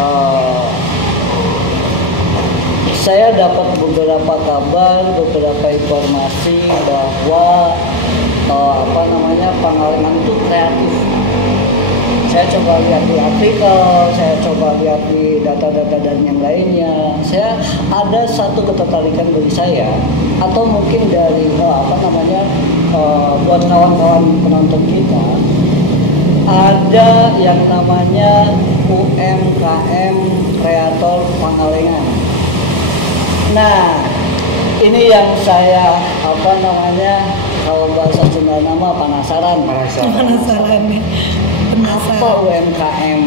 eh, saya dapat beberapa kabar, beberapa informasi bahwa Pangalengan itu kreatif. Saya coba lihat di artikel, saya coba lihat di data-data dan yang lainnya. Saya ada satu ketertarikan bagi saya, atau mungkin dari buat kawan-kawan penonton kita, ada yang namanya UMKM Kreator Pangalengan. Nah, ini yang saya kalau bahasa Sunda nama penasaran. Apa UMKM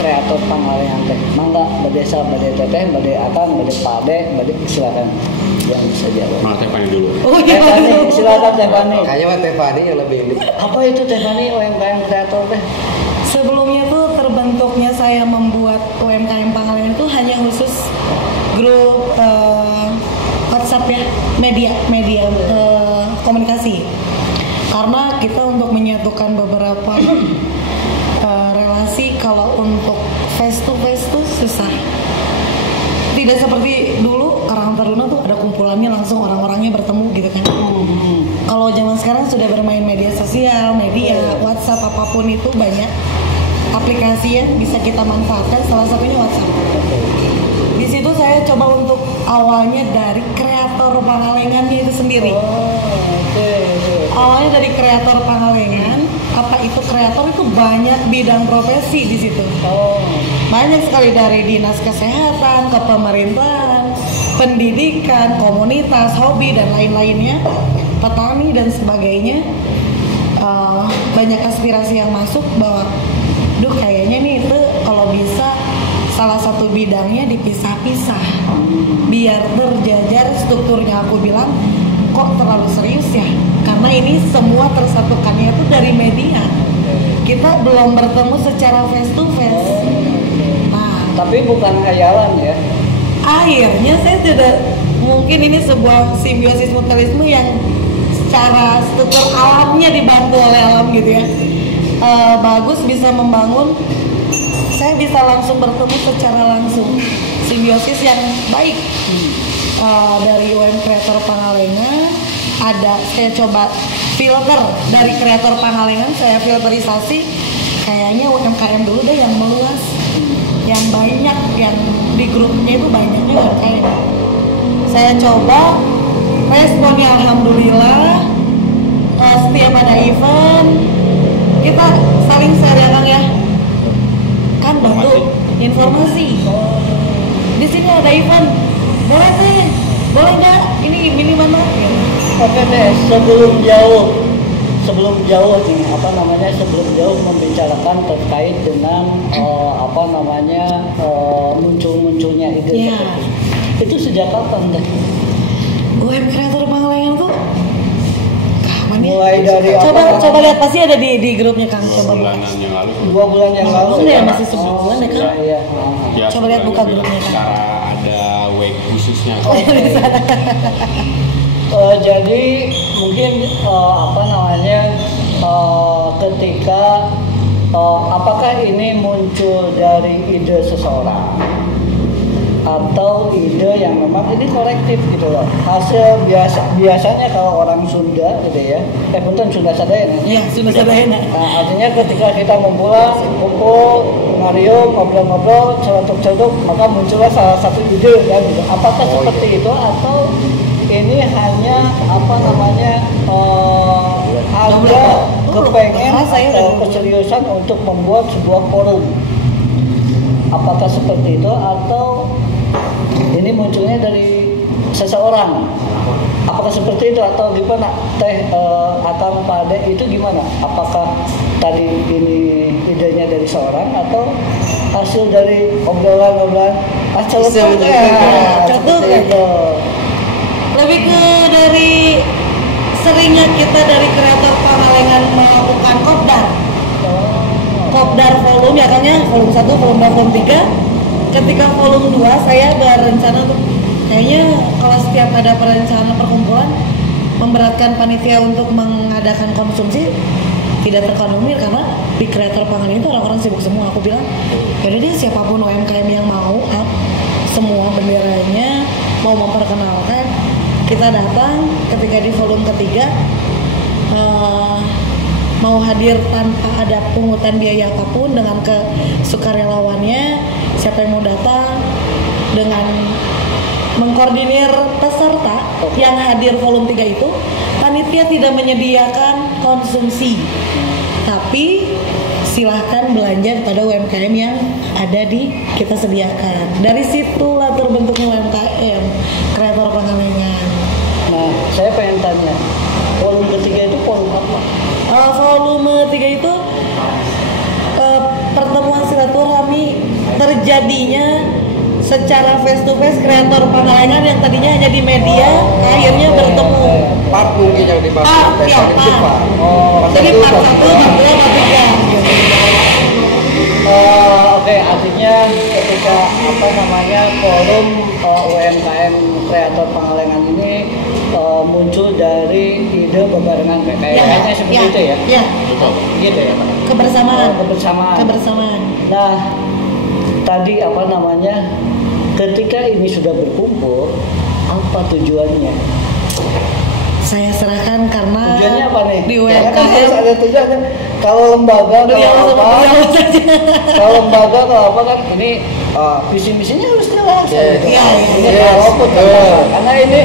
Kreator Pangalengan teh? Mangga badesa bade teteh, bade akang, bade pade, bade silakan yang bisa jawab. Mau Tefani dulu. Oh iya, Tefani, silakan Tefani. Kayaknya mah Tefani yang lebih ini. Apa itu Tefani UMKM Kreator teh? Sebelumnya tuh terbentuknya saya membuat UMKM Pangalengan itu hanya khusus grup WhatsApp ya, media komunikasi. Karena kita untuk menyatukan beberapa relasi, kalau untuk face to face tuh susah. Tidak seperti dulu Karang Taruna tuh ada kumpulannya langsung orang-orangnya bertemu gitu kan. Kalau zaman sekarang sudah bermain media sosial, media, WhatsApp, apapun itu banyak aplikasi yang bisa kita manfaatkan, salah satunya WhatsApp. Di situ saya coba untuk awalnya dari kreator Pangalengannya itu sendiri. Awalnya dari kreator Pangalengan. Apa itu kreator? Itu banyak bidang profesi di situ. Banyak sekali, dari dinas kesehatan ke pemerintahan, pendidikan, komunitas, hobi dan lain-lainnya, petani dan sebagainya. Banyak aspirasi yang masuk bahwa, kayaknya nih itu kalau bisa salah satu bidangnya dipisah-pisah biar berjajar strukturnya. Aku bilang, kok terlalu serius ya, karena ini semua tersatukannya itu dari media. Kita belum bertemu secara face to face. Nah, tapi bukan khayalan ya. Akhirnya saya tidak, mungkin ini sebuah simbiosis mutualisme yang secara struktur alamnya dibantu oleh alam gitu ya. Bagus bisa membangun. Saya bisa langsung bertemu secara langsung, simbiosis yang baik. Dari UMKM Kreator Pangalengan ada, saya coba filter dari Kreator Pangalengan, saya filterisasi, kayaknya UMKM dulu deh yang meluas, yang banyak, yang di grupnya itu banyaknya UMKM. Saya coba, responnya alhamdulillah. Setiap ada event kita saling share ya Kang ya, kan bantu informasi. Di sini ada event, boleh teh, boleh nggak? Ini mana? Oke deh, sebelum jauh nih, sebelum jauh membicarakan terkait dengan munculnya ide seperti itu sejak kapan deh? UMKM Kreator Pangalengan tuh kapan ya? Mulai dari coba lihat, pasti ada di grupnya Kang. Coba buka. 2 bulan yang lalu. Sudah masih sebulan deh Kang. Iya. Ya, coba lihat buka grupnya Kang. Cara ada web khususnya. Jadi mungkin ketika apakah ini muncul dari ide seseorang atau ide yang memang ini kolektif gitu loh. Hasil biasanya kalau orang Sunda gitu ya, punten Sunda Sadayana. Iya, Sunda Sadayana. Nah, artinya ketika kita kumpul, Mario ngobrol-ngobrol, celutuk-celutuk, maka muncullah salah satu ide ya gitu. Apakah seperti itu atau ini hanya ada kepengen atau keseriusan untuk membuat sebuah forum? Apakah seperti itu atau ini munculnya dari seseorang? Apakah seperti itu atau gimana? Akang Pade itu gimana? Apakah tadi ini idenya dari seorang atau hasil dari obrolan-obrolan lebih ke dari seringnya kita dari Kreator Pangalengan melakukan kopdar volume ya kan ya, volume 1, volume 2, volume 3. Ketika volume 2 saya berencana untuk kayaknya kalau setiap ada perencanaan perkumpulan memberatkan panitia untuk mengadakan konsumsi, tidak terkondonir karena di kreator pangan itu orang-orang sibuk semua. Aku bilang yaudah deh, siapapun UMKM yang mau up semua benderanya, mau memperkenalkan, kita datang. Ketika di volume ketiga mau hadir tanpa ada pungutan biaya apapun dengan kesukarelawannya. Siapa yang mau datang dengan mengkoordinir peserta yang hadir volume 3 itu, panitia tidak menyediakan konsumsi, tapi silahkan belanja pada UMKM yang ada di kita sediakan. Dari situlah terbentuknya UMKM Kreator Pangalengan. Nah, saya pengen tanya, volume ketiga itu volume apa? Volume 3 itu pertemuan silaturahmi terjadinya secara face to face kreator Pangalengan yang tadinya hanya di media, akhirnya bertemu. Part mungkin yang dibahas Part. Jadi part 1, part 2, part 3. Oke, artinya ketika forum UMKM Kreator Pangalengan ini muncul dari ide bebarengan kayaknya seperti itu ya? Iya. Gitu ya, Pak? Kebersamaan. Nah, tadi ketika ini sudah berkumpul, apa tujuannya? Saya serahkan karena Tujuannya apa nih? di Ya, kan harus UMKM ada tujuannya. Kalau lembaga, kalau apa kan ini visi misinya harus jelas. Iya. Ini output karena ini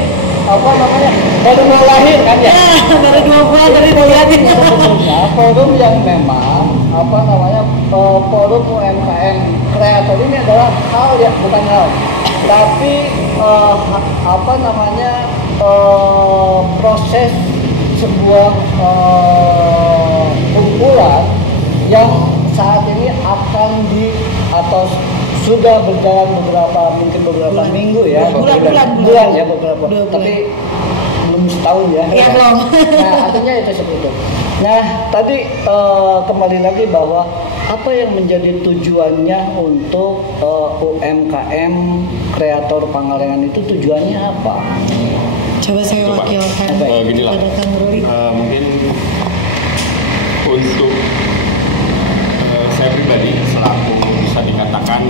baru mau lahir kan ya? Baru 2 bulan dari dilihatin. Sebetulnya forum yang memang forum UMKM kreator ini adalah bukan hal, tapi proses sebuah kumpulan yang saat ini akan atau sudah berjalan beberapa minggu ya, bulan ya beberapa, tapi belum setahun ya. Iya belum. Nah, artinya itu seperti itu. Nah, tadi kembali lagi bahwa apa yang menjadi tujuannya untuk UMKM Kreator Pangalengan itu tujuannya apa? Coba saya wakilkan gini lah. pada Kang Ruli. Mungkin untuk saya pribadi selaku bisa dikatakan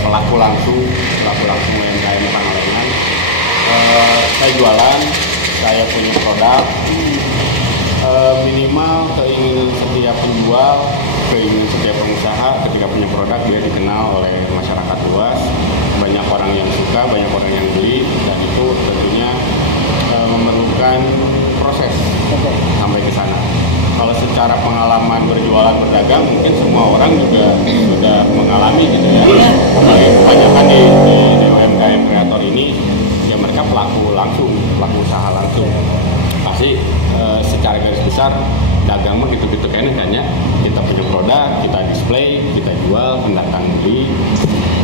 pelaku langsung UMKM Pangalengan, saya jualan, saya punya produk, minimal keinginan setiap penjual, keinginan setiap pengusaha ketika punya produk dia dikenal oleh masyarakat luas, banyak orang yang suka, banyak orang yang beli, dan itu tentunya memerlukan proses sampai ke sana. Kalau secara pengalaman berjualan berdagang mungkin semua orang juga sudah mengalami gitu ya. Kebanyakan di UMKM kreator ini ya mereka pelaku usaha langsung. Pasti secara garis besar dagang mah gitu-gitu kayaknya kita punya produk, kita display, kita jual, pendatang beli,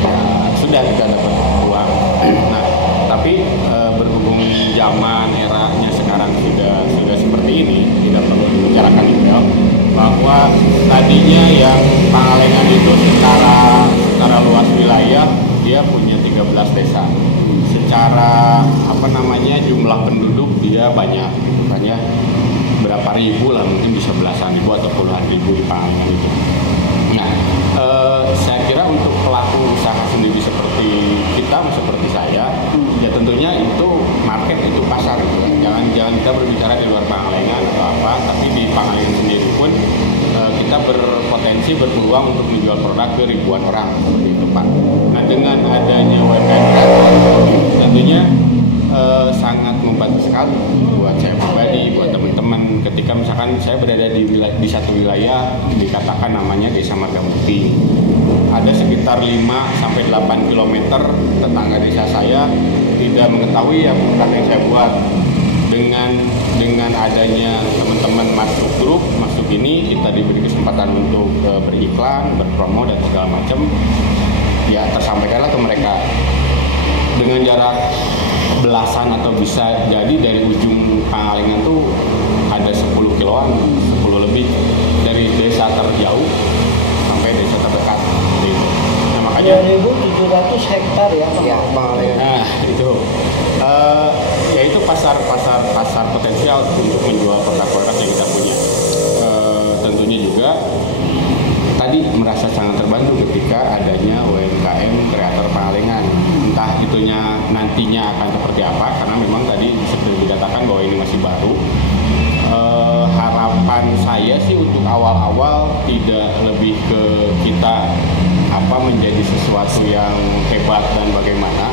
ya sudah kita dapat uang. Nah, tapi berhubung zaman eranya sekarang sudah seperti ini, tidak perlu membicarakan detail bahwa tadinya yang Pangalengan itu secara luas wilayah dia punya 13 desa. Secara jumlah penduduk dia banyak berapa ribu lah, mungkin bisa belasan ribu atau puluhan ribu di Pangalengan itu. Nah, saya kira untuk pelaku usaha sendiri seperti kita, seperti saya, ya tentunya itu market, itu pasar gitu. Jangan kita berbicara di luar Pangalengan atau apa, tapi di Pangalengan sendiri pun kita berpotensi berpeluang untuk menjual produk ke ribuan orang seperti itu, Pak. Nah, dengan adanya UMKM tentunya sangat membantu sekali buat saya pribadi, buat teman-teman. Ketika misalkan saya berada di satu wilayah, dikatakan namanya Desa Margamukti, ada sekitar 5-8 km tetangga desa saya tidak mengetahui yang produk yang saya buat. Dengan adanya teman-teman masuk grup, masuk ini, kita diberi kesempatan untuk beriklan, berpromo dan segala macam, ya tersampaikanlah ke mereka dengan jarak belasan atau bisa jadi dari ujung Pangalengan tuh ada 10 kiloan, 10 lebih dari desa terjauh sampai desa terdekat gitu. Nah, makanya 2.700 hektar ya, Pangalengan. Nah, itu yaitu pasar potensial untuk menjual produk-produk yang kita punya. pribadi merasa sangat terbantu ketika adanya UMKM kreator Pangalengan. Entah itunya nantinya akan seperti apa, karena memang tadi seperti dikatakan bahwa ini masih baru. Harapan saya sih untuk awal-awal tidak lebih ke kita menjadi sesuatu yang hebat dan bagaimana,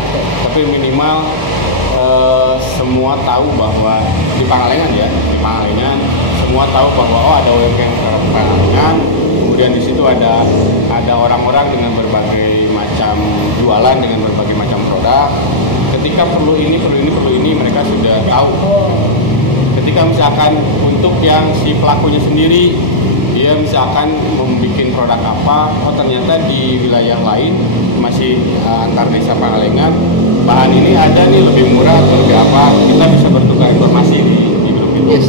tapi minimal semua tahu bahwa di Pangalengan semua tahu bahwa ada UMKM Pangalengan, kemudian di situ ada orang-orang dengan berbagai macam jualan, dengan berbagai macam produk. Ketika perlu ini mereka sudah tahu. Ketika misalkan untuk yang si pelakunya sendiri, dia misalkan membuat produk apa, ternyata di wilayah lain masih antar desa Pangalengan bahan ini ada nih lebih murah atau lebih apa, kita bisa bertukar informasi di grup itu. Yes.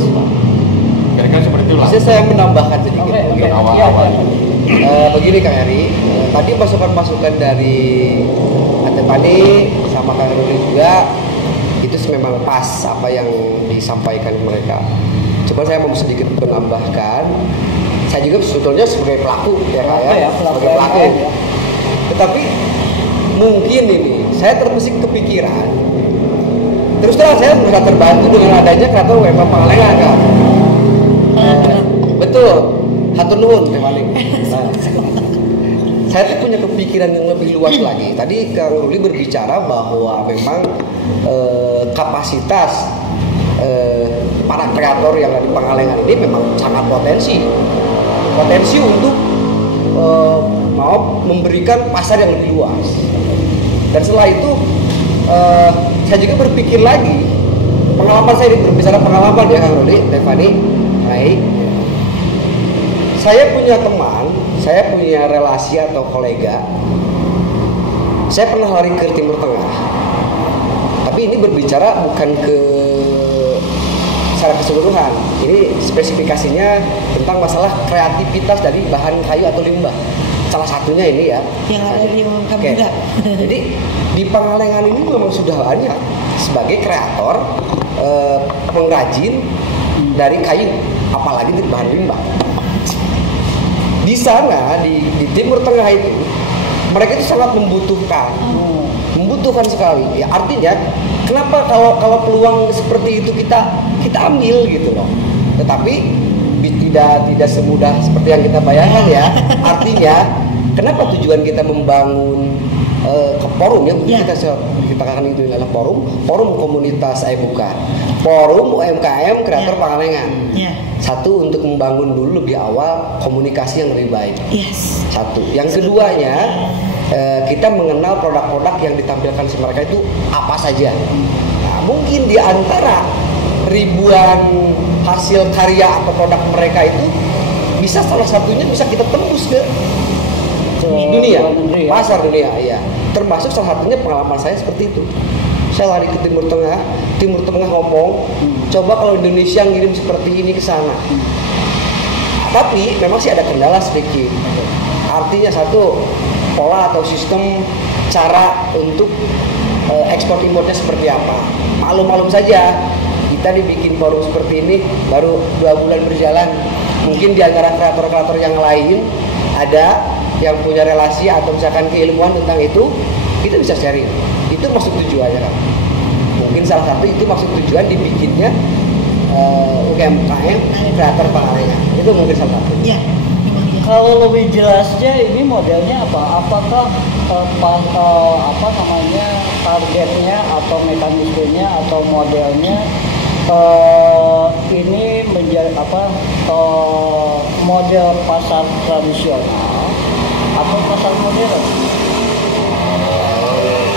Kira-kira seperti itulah. Bisa saya menambahkan sedikit Untuk awal-awal. Begini Kak Heri, tadi masukan-masukan dari Ate Pani sama Kak Rudi juga itu memang pas apa yang disampaikan mereka. Coba saya mau sedikit menambahkan. Saya juga sebetulnya sebagai pelaku ya Kak ya, sebagai pelaku. Ya. Tetapi mungkin ini saya terbesit kepikiran. Terus terang saya merasa terbantu dengan adanya kreator UMKM Pangalengan Kak. Betul, hatur nuhun Teh Maling. Saya tuh punya kepikiran yang lebih luas lagi. Tadi Kang Ruli berbicara bahwa memang kapasitas para kreator yang ada di Pangalengan ini memang sangat potensi untuk mau memberikan pasar yang lebih luas. Dan setelah itu saya juga berpikir lagi, pengalaman saya berbicara pengalaman ya Kang Ruli, Devani, baik. Saya punya teman, saya punya relasi atau kolega. Saya pernah lari ke Timur Tengah. Tapi ini berbicara bukan ke secara keseluruhan. Ini spesifikasinya tentang masalah kreativitas dari bahan kayu atau limbah. Salah satunya ini ya. Yang ada di UMKM juga. Jadi di Pangalengan ini memang sudah banyak sebagai kreator pengrajin dari kayu, apalagi dari bahan limbah. Di sana di Timur Tengah itu mereka itu sangat membutuhkan sekali. Ya artinya kenapa kalau peluang seperti itu kita ambil gitu loh. Tetapi tidak semudah seperti yang kita bayangkan ya. Artinya kenapa tujuan kita membangun forum ya, kita akan itu adalah forum komunitas bukan forum UMKM kreator Pangalengan. Satu, untuk membangun dulu lebih awal komunikasi yang lebih baik. Satu. Yang keduanya kita mengenal produk-produk yang ditampilkan si mereka itu apa saja. Nah, mungkin di antara ribuan hasil karya atau produk mereka itu bisa salah satunya bisa kita tembus ke dunia, pasar dunia ya. Termasuk salah satunya pengalaman saya seperti itu. Saya lari ke Timur Tengah ngomong, coba kalau Indonesia ngirim seperti ini ke sana. Tapi memang sih ada kendala sedikit. Artinya satu, pola atau sistem cara untuk ekspor impornya seperti apa. Maklum saja, kita dibikin forum seperti ini baru 2 bulan berjalan. Mungkin di antara kreator-kreator yang lain ada yang punya relasi atau misalkan keilmuan tentang itu, kita bisa sharing. Itu maksud tujuannya kan. Mungkin salah satu itu maksud tujuan dibikinnya UMKM kreator Pangalengan. Itu mungkin salah satu. Iya. Kalau lebih jelasnya ini modelnya apa? Apakah targetnya atau mekanismenya atau modelnya ini menjadi model pasar tradisional atau pasar modern?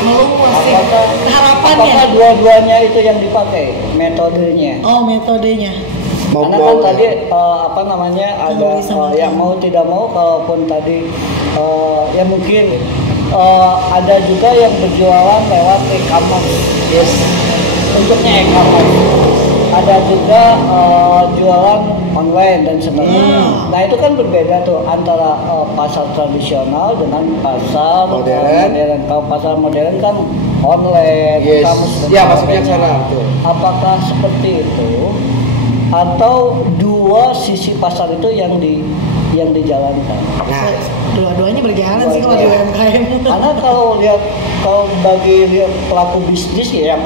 Harapannya. Apakah dua-duanya itu yang dipakai metodenya? Metodenya. Karena kan tadi ada yang mau tidak mau, kalaupun tadi ya mungkin ada juga yang berjualan lewat e-commerce. Yes. Bentuknya e-commerce. Ada juga jualan online dan sebagainya. Nah itu kan berbeda tuh antara pasar tradisional dengan pasar modern. Kalau pasar modern kan online, yes. Ya maksudnya sana. Apakah seperti itu? Atau dua sisi pasar itu yang yang dijalankan. Nah, Dua-duanya berjalan sih kalau di UMKM. Karena kalau bagi pelaku bisnis ya,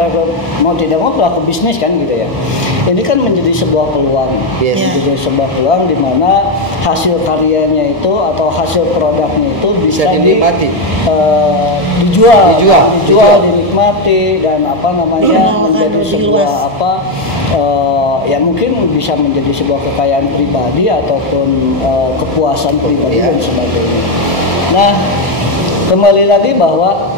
mau tidak mau pelaku bisnis kan gitu ya. Ini kan menjadi sebuah peluang, Yes. menjadi sebuah peluang di mana hasil karyanya itu atau hasil produknya itu bisa dinikmati. Dijual, Dijual. dinikmati dan menjadi sebuah ya mungkin bisa menjadi sebuah kekayaan pribadi ataupun kepuasan pribadi dan sebagainya. Nah, kembali lagi bahwa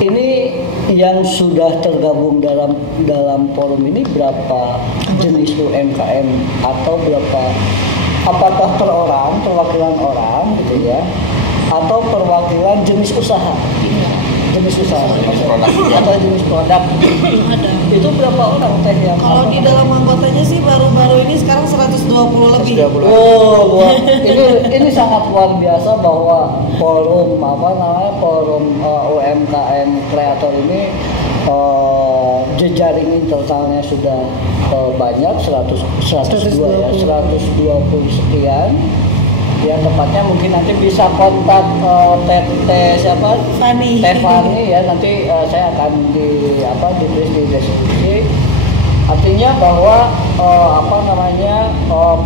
ini yang sudah tergabung dalam forum ini berapa jenis UMKM atau apakah perwakilan orang gitu ya, atau perwakilan jenis usaha? Jenis produk juga. atau jenis produk Ada. itu berapa orang teh yang Kalau di dalam anggotanya sih baru-baru ini sekarang 120 lebih. 120. ini sangat luar biasa bahwa forum UMKM kreator ini jejaring totalnya sudah banyak 102 ya, 120 sekian. Ya tepatnya mungkin nanti bisa kontak Teh siapa? Fani. Teh Fani ya, nanti saya akan ditulis di deskripsi. Artinya bahwa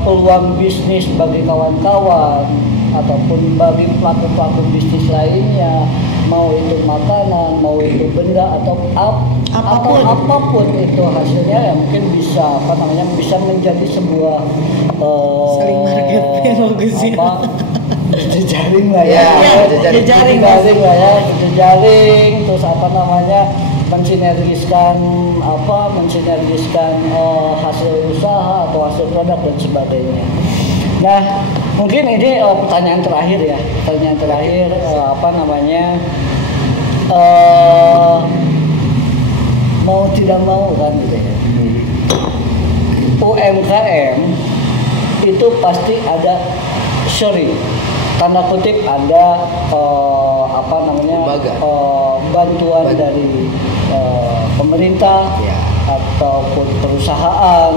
peluang bisnis bagi kawan-kawan ataupun bagi pelaku-pelaku bisnis lainnya, mau itu makanan, mau itu benda atau apapun itu hasilnya ya mungkin bisa bisa menjadi sebuah Saling market bagus ya. jejaring lah ya, jejaring lah ya, jejaring terus mensinergiskan hasil usaha atau hasil produk dan sebagainya. Nah, mungkin ini pertanyaan terakhir ya, mau tidak mau kan gitu ya. UMKM itu pasti ada tanda kutip ada bantuan dari pemerintah ataupun perusahaan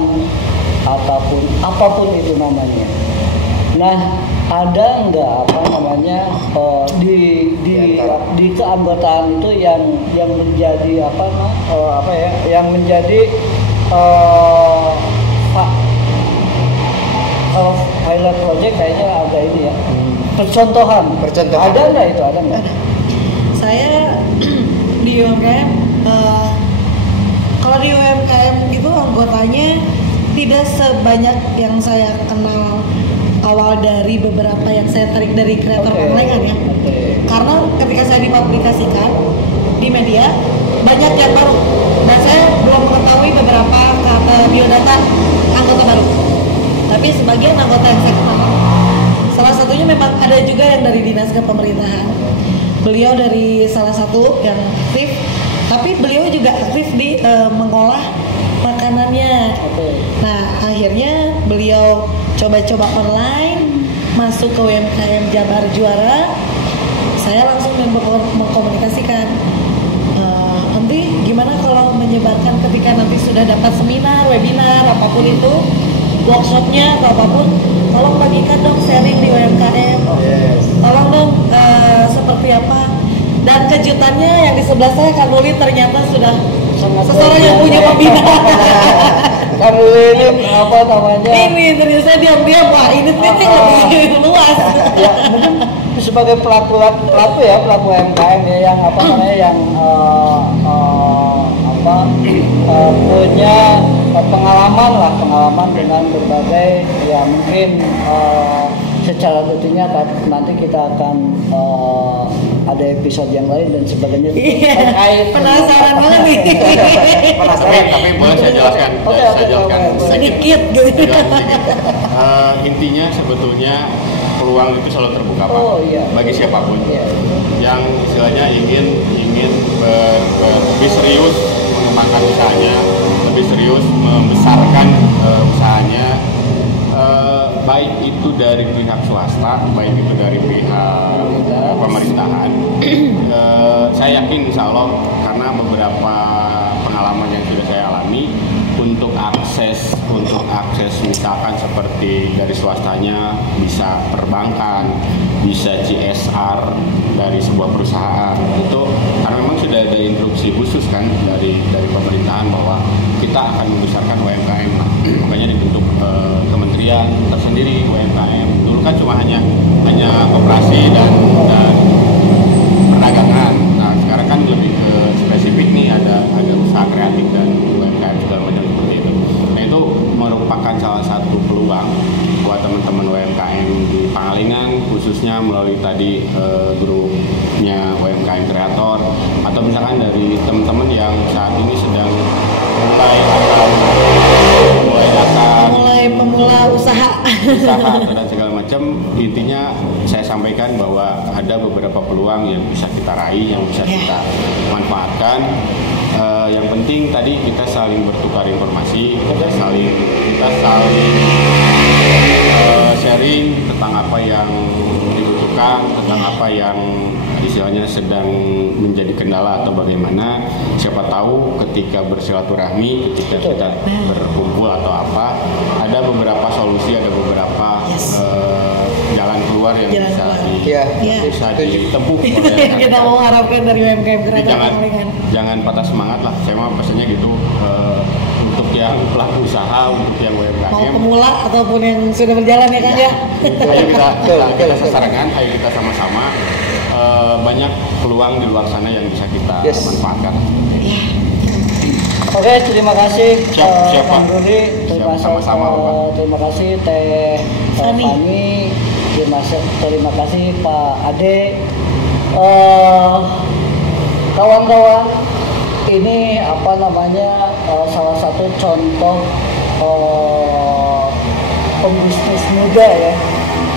ataupun apapun itu namanya. Nah, ada nggak di keanggotaan itu yang menjadi yang menjadi pilot project kayaknya ada ini ya. Percontohan. Ada nggak itu? Ada nggak? Saya di UMKM, kalau di UMKM itu anggotanya tidak sebanyak yang saya kenal awal dari beberapa yang saya tarik dari kreator online kan ya. Karena ketika saya dipublikasikan di media banyak yang baru dan saya belum mengetahui beberapa biodata anggota baru. Tapi sebagian anggota yang saya kenal, salah satunya memang ada juga yang dari dinas kepemerintahan. Beliau dari salah satu yang aktif, tapi beliau juga aktif di mengolah makanannya. Nah, akhirnya beliau coba-coba online, masuk ke UMKM Jabar Juara. Saya langsung mengkomunikasikan, nanti gimana kalau menyebarkan ketika nanti sudah dapat seminar, webinar, apapun itu, workshopnya atau apapun, tolong bagikan dong sharing di UMKM. Tolong dong seperti apa. Dan kejutannya yang di sebelah saya Kak Luli ternyata sudah seseorang yang punya pembina. Kak Luli ini Ini ternyata saya diam-diam, wah ini titik lebih luas. Ya mungkin sebagai pelaku UMKM ya yang punya pengalaman dengan berbagai ya mungkin secara detailnya nanti kita akan ada episode yang lain dan sebagainya. Penasaran banget nih. Tapi boleh saya jelaskan. Sedikit gitu. Intinya sebetulnya peluang itu selalu terbuka Pak. Bagi siapapun yang istilahnya ingin lebih serius mengembangkan usahanya, lebih serius membesarkan usahanya, baik itu dari pihak swasta, baik itu dari pihak pemerintahan. Saya yakin insya Allah karena beberapa pengalaman yang sudah saya alami, untuk akses untuk akses misalkan seperti dari swastanya bisa perbankan, bisa CSR dari sebuah perusahaan itu karena memang sudah ada instruksi khusus kan dari pemerintahan bahwa kita akan membesarkan UMKM. Makanya dibentuk kementerian tersendiri UMKM. Dulu kan cuma hanya koperasi dan perdagangan. Nah sekarang kan lebih ke spesifik nih ada usaha kreatif dan UMKM segala macam seperti itu. Nah itu merupakan salah satu peluang buat teman-teman UMKM di Pangalengan khususnya melalui tadi grupnya UMKM kreator atau misalkan dari teman-teman yang saat ini sedang mulai pemula usaha dan segala macam. Intinya saya sampaikan bahwa ada beberapa peluang yang bisa kita raih, yang bisa kita manfaatkan. Yang penting tadi kita saling bertukar informasi, kita saling sharing tentang apa yang dibutuhkan, tentang apa yang istilahnya sedang menjadi kendala atau bagaimana. Siapa tahu ketika bersilaturahmi, ketika kita berkumpul atau apa, ada beberapa solusi, ada beberapa jalan keluar yang bisa ditempuh. Kita mau harapkan dari UMKM kreator. Jangan patah semangat lah. Saya mah pesannya gitu. Untuk yang pelaku usaha, untuk yang UMKM, mau pemula ataupun yang sudah berjalan ya kan ya. Ayo kita sasarangan, ayo kita sama-sama. Banyak peluang di luar sana yang bisa kita manfaatkan. Oke, terima kasih Kang Rudi, terima kasih Teh Fani, terima kasih Pak Ade, kawan-kawan. Ini salah satu contoh pembisnis muda ya.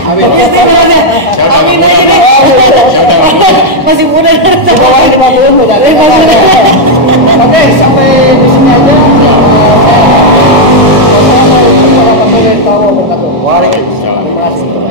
Amin aja deh. Masih muda. Di bawah 50 muda. Oke, sampai di sini aja. Wassalamualaikum warahmatullahi wabarakatuh. Waalaikumsalam. Terima kasih.